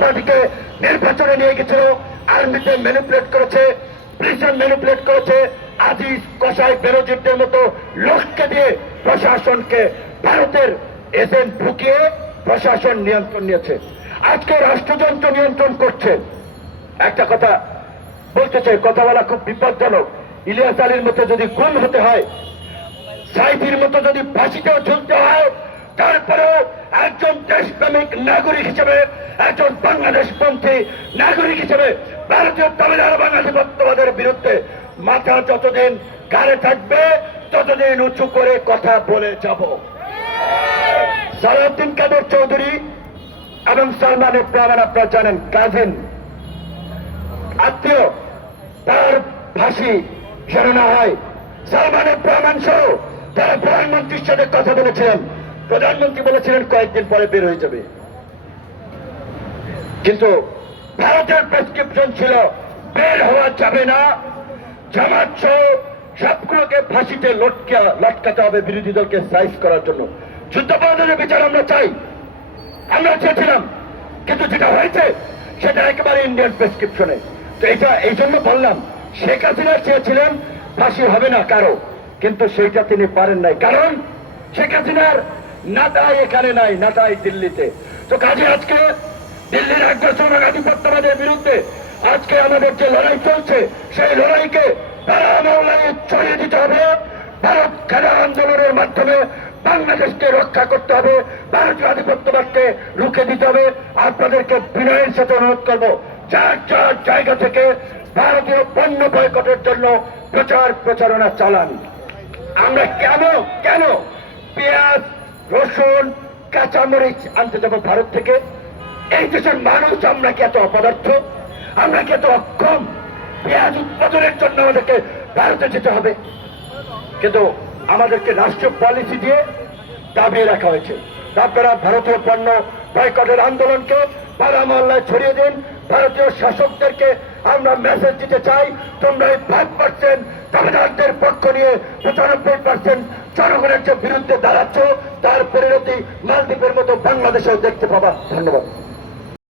পার্টিকে নির্বাচনে নিয়ে গেছিল আর্মিতে ম্যানিপুলেট করেছে প্রিজন ম্যানিপুলেট করেছে, আজিজ, কসাই বেরোজিটদের মতো লোককে দিয়ে প্রশাসনকে ভারতের এজেন্ট ঢুকিয়ে প্রশাসন নিয়ন্ত্রণ নিয়েছে। আজকে রাষ্ট্রযন্ত্র নিয়ন্ত্রণ করছে। একটা কথা বলতে চাই, কথা বলা খুব বিপজ্জনক। ইলিয়াস আলীর মতো যদি গুম হতে হয় সাইদির মতো যদি ফাঁসিতেও ঝুলতে হয় তারপরেও একজন দেশপ্রেমিক নাগরিক হিসেবে, একজন বাংলাদেশ পন্থী নাগরিক হিসেবে ভারতীয় তামিলনাড়ু বাংলাধিপত্যবাদের বিরুদ্ধে মাথা যতদিন গাড়ে থাকবে, ততদিন উঁচু করে কথা বলে যাব। সালাউদ্দিন কাদের চৌধুরী এবং সালমানের প্রাণ আপনারা জানেন, কাজিন। আত্মীয়, তার ফাঁসি না হয়। সালমানের প্রমাণ সহ তারা প্রধানমন্ত্রীর সাথে কথা বলেছিলেন প্রধানমন্ত্রী বলেছিলেন, কয়েকদিন পরে বের হয়ে যাবে। কিন্তু ভারতের প্রেসক্রিপশন ছিল, বের হওয়া যাবে না। জামাত সহ সবগুলোকে ফাঁসিতে লটকা লটকাতে হবে বিরোধী দলকে সাইজ করার জন্য। যুদ্ধাপরাধের বিচার আমরা চাই। আমরা চেয়েছিলাম, কিন্তু যেটা হয়েছে, সেটা একেবারে ইন্ডিয়ান প্রেসক্রিপশনে তো এটা এই জন্য বললাম, শেখ হাসিনা চেয়েছিলেন, ফাঁসি হবে না কারও। কিন্তু সেইটা তিনি পারেন নাই। কারণ শেখ হাসিনার নাটাই এখানে নাই নাটাই দিল্লিতে। তো কাজে আজকে দিল্লির আধিপত্যবাদের বিরুদ্ধে আজকে আমাদের যে লড়াই চলছে, সেই লড়াইকে ছড়িয়ে দিতে হবে। ভারত খেলা আন্দোলনের মাধ্যমে বাংলাদেশকে রক্ষা করতে হবে, ভারতীয় আধিপত্যবাদকে রুখে দিতে হবে। আপনাদেরকে বিনয়ের সাথে অনুরোধ করব, যার যার জায়গা থেকে ভারতীয় পণ্য বয়কটের জন্য প্রচার প্রচারণা চালান। আমরা কেন কেন রসুন, কাঁচামরিচ আনতে যাব ভারত থেকে। এই দেশের মানুষ আমরা কি এত অপদার্থ? আমরা কি এত অক্ষম? পেঁয়াজ উৎপাদনের জন্য আমাদেরকে ভারতে যেতে হবে। কিন্তু আমাদেরকে রাষ্ট্রীয় পলিসি দিয়ে দাবিয়ে রাখা হয়েছে। আপনারা ভারতীয় পণ্য বয়কটের আন্দোলনকে পাড়া মহল্লায় ছড়িয়ে দিন। ভারতীয় শাসকদেরকে আমরা মেসেজ দিতে চাই, তোমরা এই ফাইভ পার্সেন্ট তামিলনাড়ুদের পক্ষ নিয়ে পঁচানব্বই পার্সেন্ট জনগণের যে বিরুদ্ধে দাঁড়াচ্ছ তার পরিণতি মালদ্বীপের মতো বাংলাদেশেও দেখতে পাবা। ধন্যবাদ।